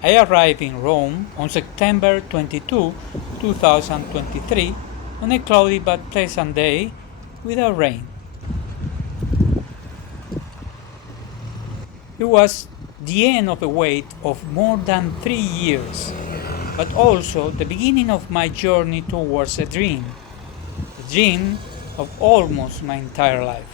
I arrived in Rome on September 22, 2023, on a cloudy but pleasant day without rain. It was the end of a wait of more than 3 years, but also the beginning of my journey towards a dream of almost my entire life.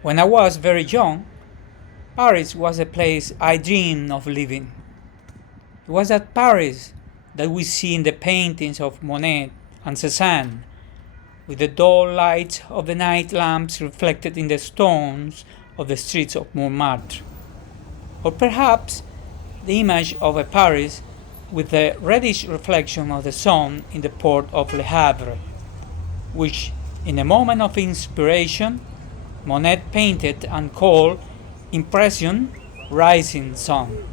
When I was very young, Paris was a place I dreamed of living. It was at Paris that we see in the paintings of Monet and Cézanne, with the dull lights of the night lamps reflected in the stones of the streets of Montmartre. Or perhaps the image of a Paris with the reddish reflection of the sun in the port of Le Havre, which, in a moment of inspiration, Monet painted and called Impression Rising Sun.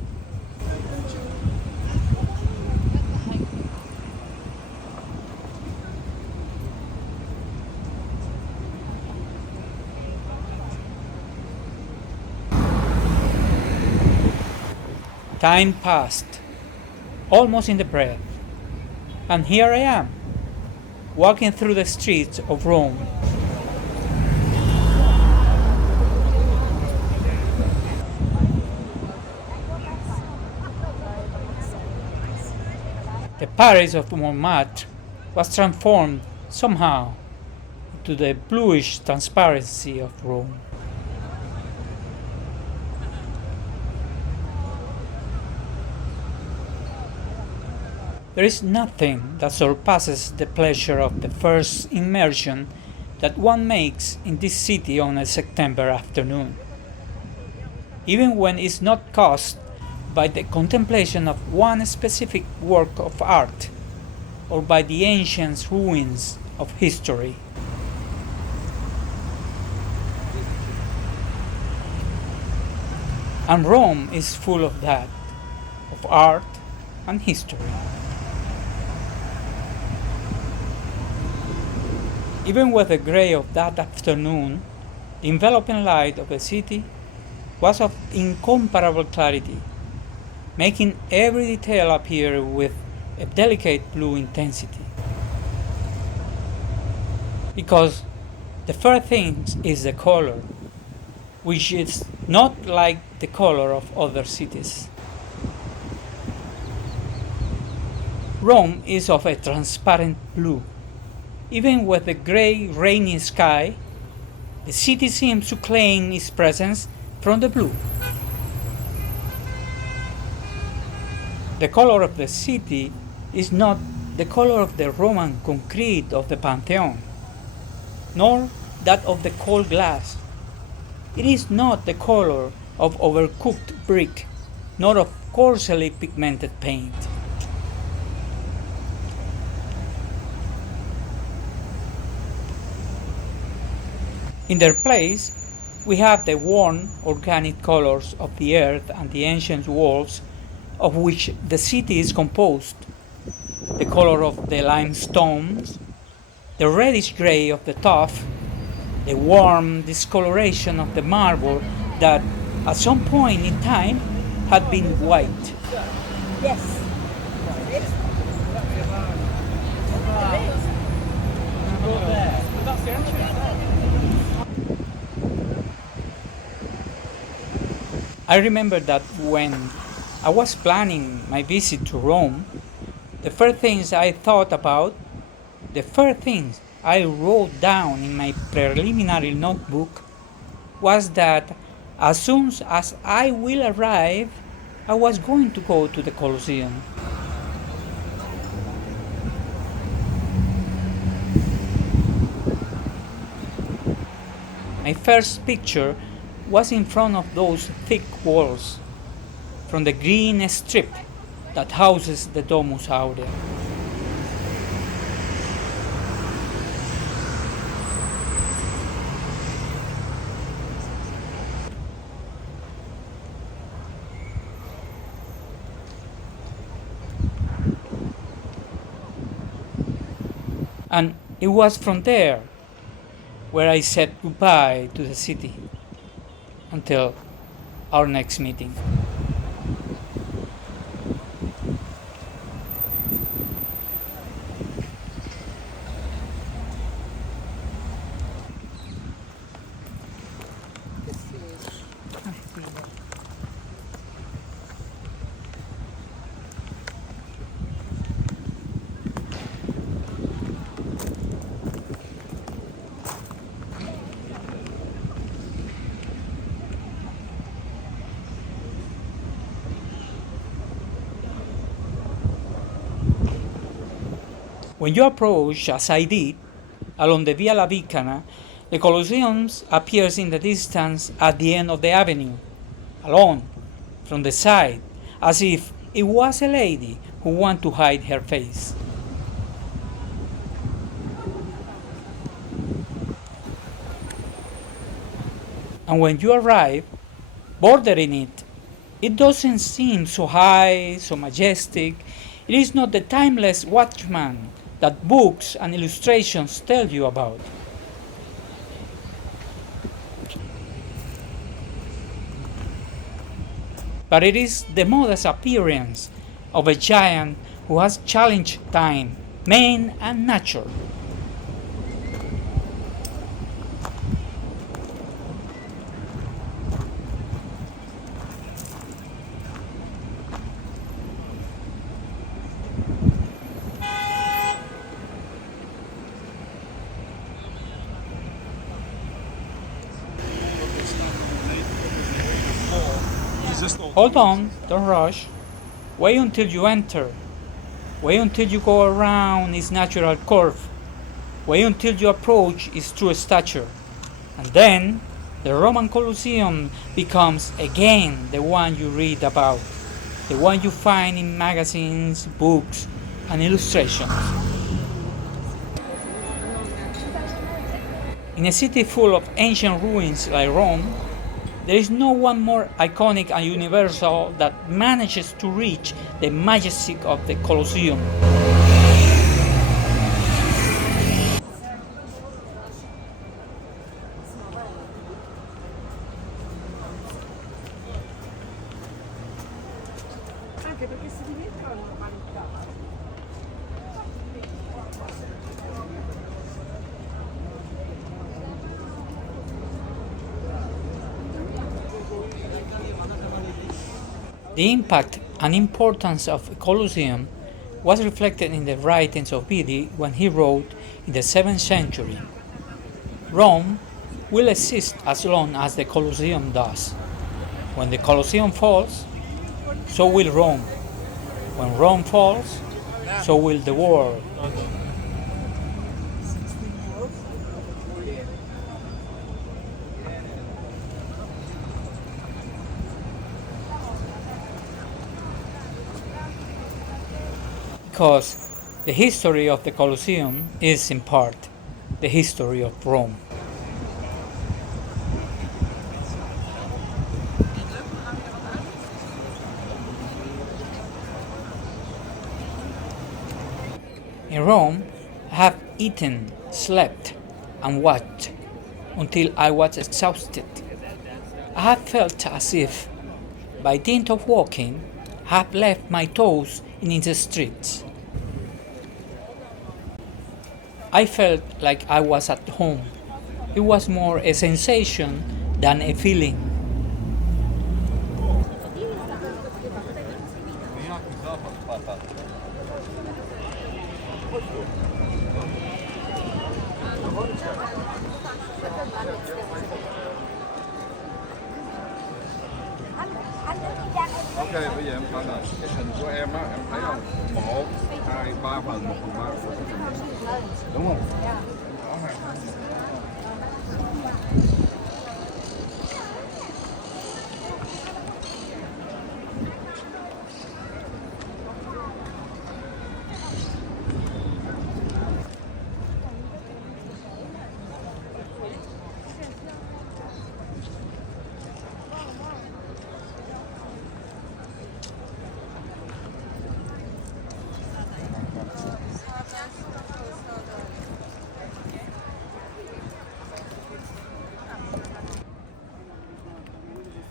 Time passed, almost in the breath, and here I am, walking through the streets of Rome. The Paris of Montmartre was transformed somehow into the bluish transparency of Rome. There is nothing that surpasses the pleasure of the first immersion that one makes in this city on a September afternoon, even when it's not caused by the contemplation of one specific work of art or by the ancient ruins of history. And Rome is full of that, of art and history. Even with the grey of that afternoon, the enveloping light of the city was of incomparable clarity, making every detail appear with a delicate blue intensity. Because the first thing is the color, which is not like the color of other cities. Rome is of a transparent blue. Even with the grey, rainy sky, the city seems to claim its presence from the blue. The color of the city is not the color of the Roman concrete of the Pantheon, nor that of the cold glass. It is not the color of overcooked brick, nor of coarsely pigmented paint. In their place, we have the warm, organic colors of the earth and the ancient walls of which the city is composed, the color of the limestones, the reddish gray of the tuff, the warm discoloration of the marble that at some point in time had been white. Yes. I remember that when I was planning my visit to Rome, the first things I thought about, the first things I wrote down in my preliminary notebook was that as soon as I will arrive, I was going to go to the Colosseum. My first picture was in front of those thick walls, from the green strip that houses the Domus Aurea. And it was from there where I said goodbye to the city until our next meeting. When you approach, as I did, along the Via La Vicana, the Colosseum appears in the distance at the end of the avenue, alone, from the side, as if it was a lady who wanted to hide her face. And when you arrive, bordering it, it doesn't seem so high, so majestic. It is not the timeless watchman that books and illustrations tell you about. But it is the modest appearance of a giant who has challenged time, man, and nature. Hold on, don't rush. Wait until you enter. Wait until you go around its natural curve. Wait until you approach its true stature. And then the Roman Colosseum becomes again the one you read about, the one you find in magazines, books, and illustrations. In a city full of ancient ruins like Rome, there is no one more iconic and universal that manages to reach the majesty of the Colosseum. Anche perché si dimentica la normalità. The impact and importance of the Colosseum was reflected in the writings of Bede when he wrote in the 7th century, "Rome will exist as long as the Colosseum does. When the Colosseum falls, so will Rome. When Rome falls, so will the world." Because the history of the Colosseum is, in part, the history of Rome. In Rome, I have eaten, slept, and watched until I was exhausted. I have felt as if, by dint of walking, I have left my toes in its streets. I felt like I was at home. It was more a sensation than a feeling. Ok, bây giờ em coi là cái hình của em á, em thấy không? 1, 2, 3 phần, 1/3 của cái hình. Đúng không? Rõ ràng.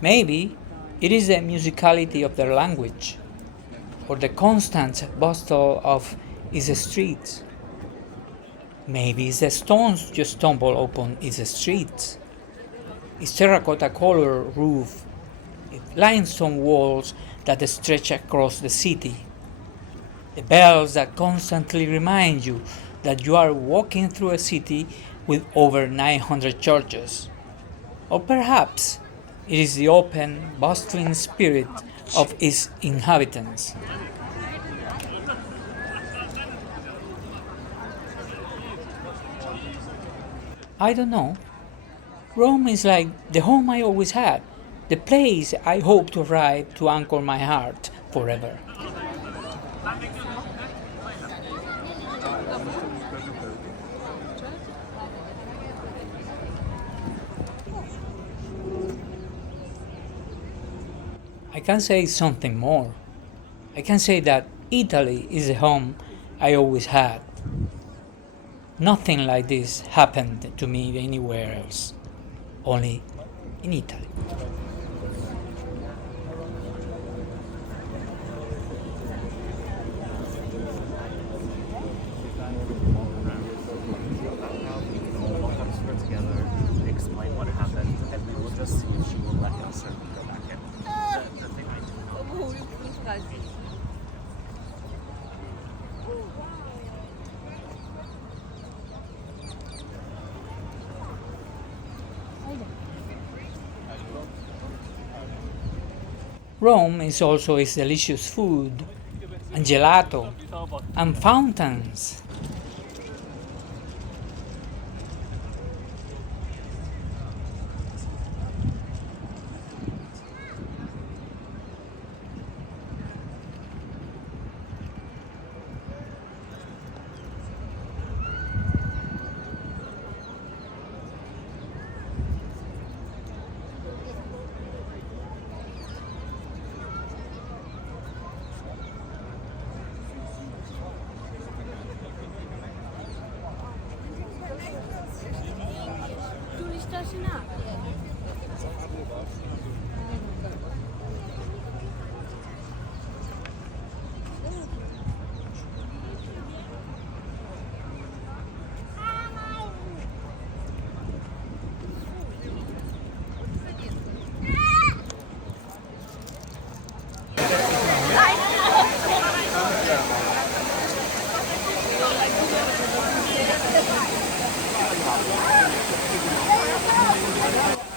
Maybe it is the musicality of their language, or the constant bustle of its streets. Maybe it's the stones you stumble upon its streets, its terracotta colored roof, its limestone walls that stretch across the city, the bells that constantly remind you that you are walking through a city with over 900 churches. Or perhaps it is the open, bustling spirit of its inhabitants. I don't know. Rome is like the home I always had, the place I hope to arrive to anchor my heart forever. I can say something more. I can say that Italy is the home I always had. Nothing like this happened to me anywhere else, only in Italy. Walk up to her together, explain what happened, and we will just see if she will let us or we go back in. The thing I do know. Rome is also its delicious food, and gelato, and fountains.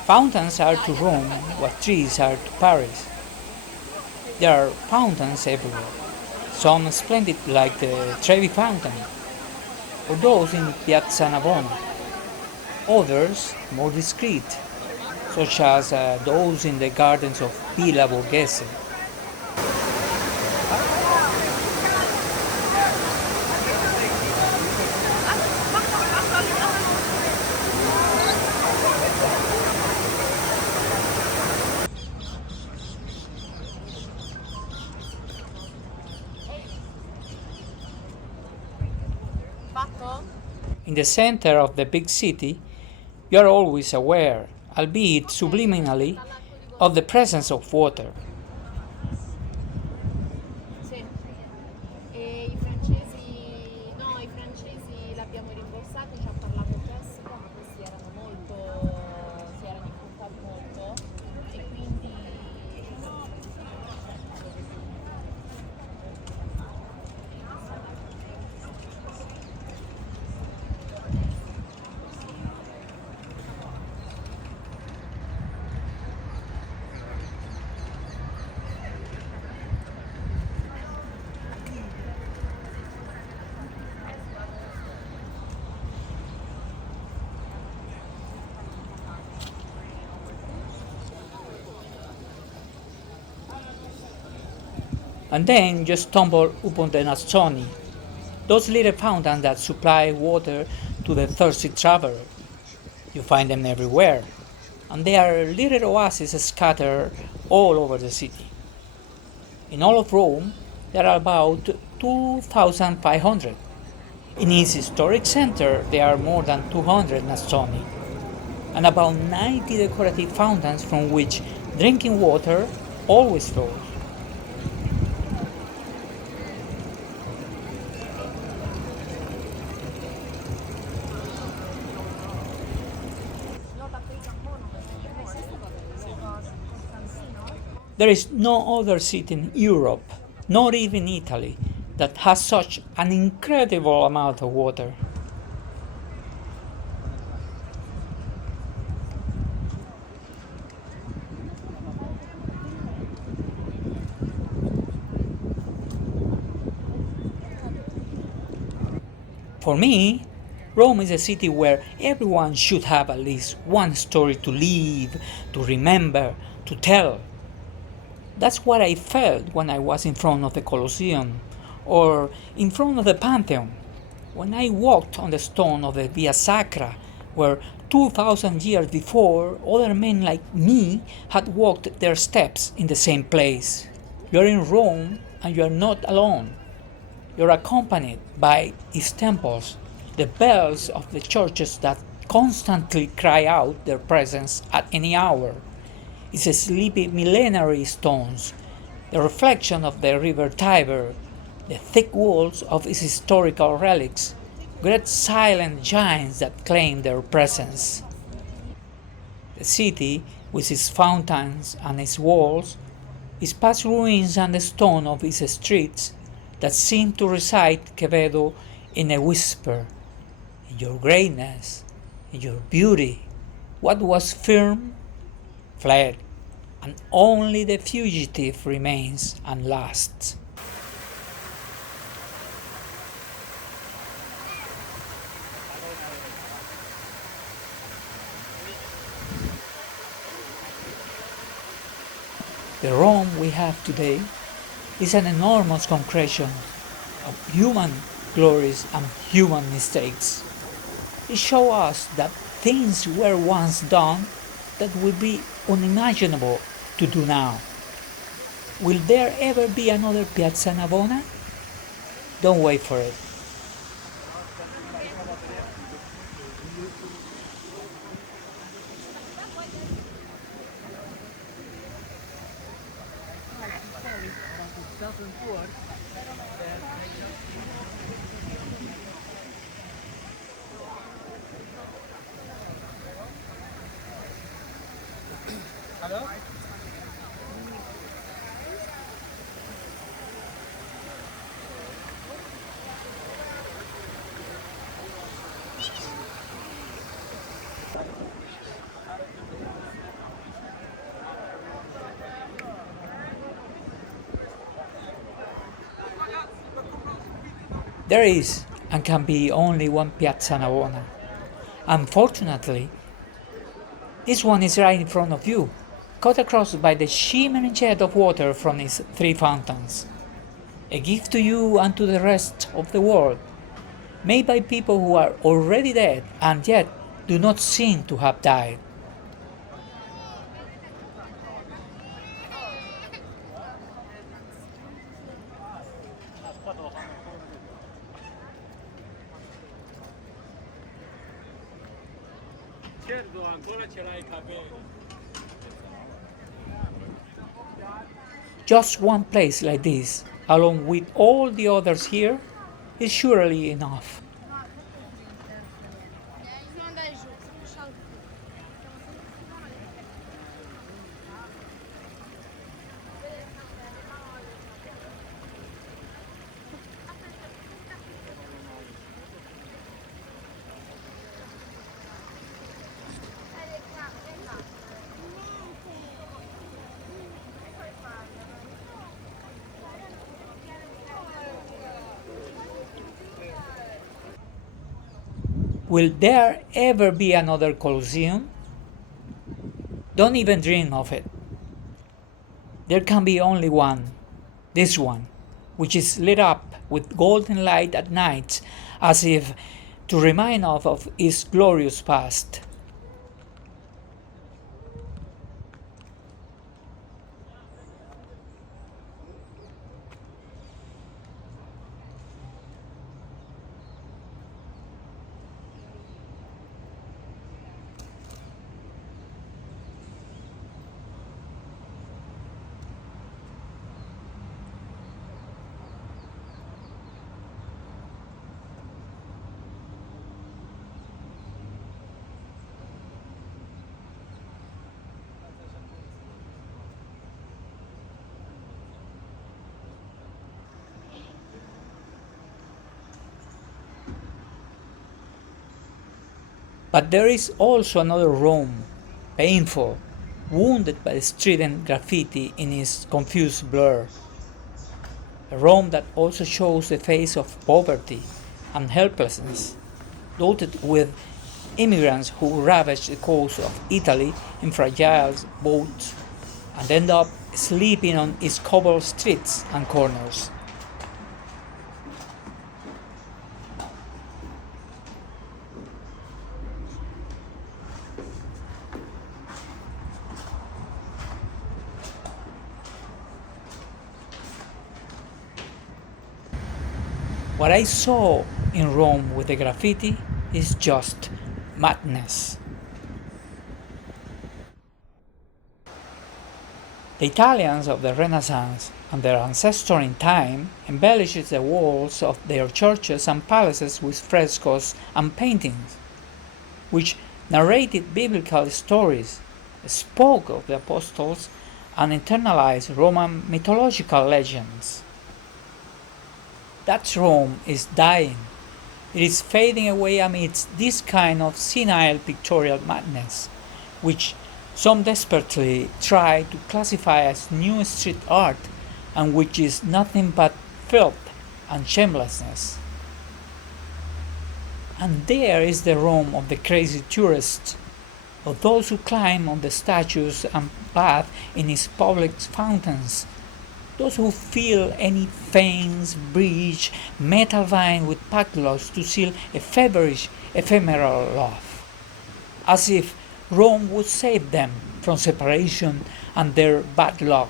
Fountains are to Rome what trees are to Paris. There are fountains everywhere, some splendid like the Trevi Fountain, or those in Piazza Navona, others more discreet, such as those in the gardens of Villa Borghese. In the center of the big city, you are always aware, albeit subliminally, of the presence of water. Sì. E i francesi, no, i francesi l'abbiamo rimborsato, ci ha parlato Jessica, ma questi erano molto, si erano impuntati molto e quindi And then you stumble upon the Nazzoni, those little fountains that supply water to the thirsty traveler. You find them everywhere, and they are little oases scattered all over the city. In all of Rome, there are about 2,500. In its historic center, there are more than 200 Nazzoni. and about 90 decorative fountains from which drinking water always flows. There is no other city in Europe, not even Italy, that has such an incredible amount of water. For me, Rome is a city where everyone should have at least one story to live, to remember, to tell. That's what I felt when I was in front of the Colosseum or in front of the Pantheon, when I walked on the stone of the Via Sacra, where 2000 years before other men like me had walked their steps in the same place. You're in Rome and you're not alone. You're accompanied by its temples, the bells of the churches that constantly cry out their presence at any hour, its sleepy millenary stones, the reflection of the river Tiber, the thick walls of its historical relics, great silent giants that claim their presence. The city, with its fountains and its walls, its past ruins and the stone of its streets, that seem to recite Quevedo in a whisper, in your greatness, in your beauty, what was firm fled, and only the fugitive remains and lasts. The Rome we have today is an enormous concretion of human glories and human mistakes. It shows us that things were once done that would be unimaginable to do now. Will there ever be another Piazza Navona? Don't wait for it. There is and can be only one Piazza Navona. Unfortunately, this one is right in front of you, cut across by the shimmering jet of water from its three fountains. A gift to you and to the rest of the world, made by people who are already dead and yet do not seem to have died. Just one place like this, along with all the others here, is surely enough. Will there ever be another Colosseum? Don't even dream of it. There can be only one, this one, which is lit up with golden light at night, as if to remind us of its glorious past. But there is also another Rome, painful, wounded by strident graffiti in its confused blur. A Rome that also shows the face of poverty and helplessness, dotted with immigrants who ravage the coast of Italy in fragile boats and end up sleeping on its cobbled streets and corners. What I saw in Rome with the graffiti is just madness. The Italians of the Renaissance and their ancestors in time embellished the walls of their churches and palaces with frescoes and paintings, which narrated biblical stories, spoke of the apostles, and internalized Roman mythological legends. That Rome is dying. It is fading away amidst this kind of senile pictorial madness, which some desperately try to classify as new street art and which is nothing but filth and shamelessness. And there is the Rome of the crazy tourists, of those who climb on the statues and bathe in its public fountains, those who fill any fence, bridge, metal vine with padlocks to seal a feverish, ephemeral love, as if Rome would save them from separation and their bad luck,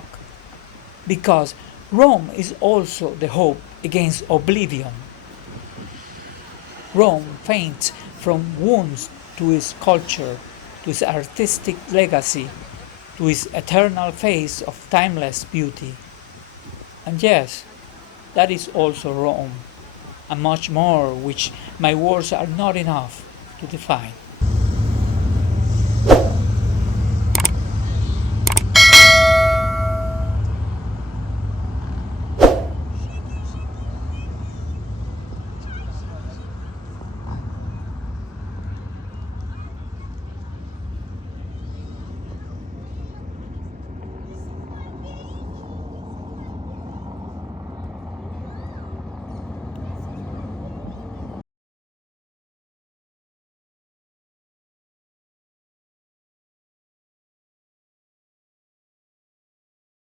because Rome is also the hope against oblivion. Rome faints from wounds to its culture, to its artistic legacy, to its eternal face of timeless beauty. And yes, that is also Rome, and much more which my words are not enough to define.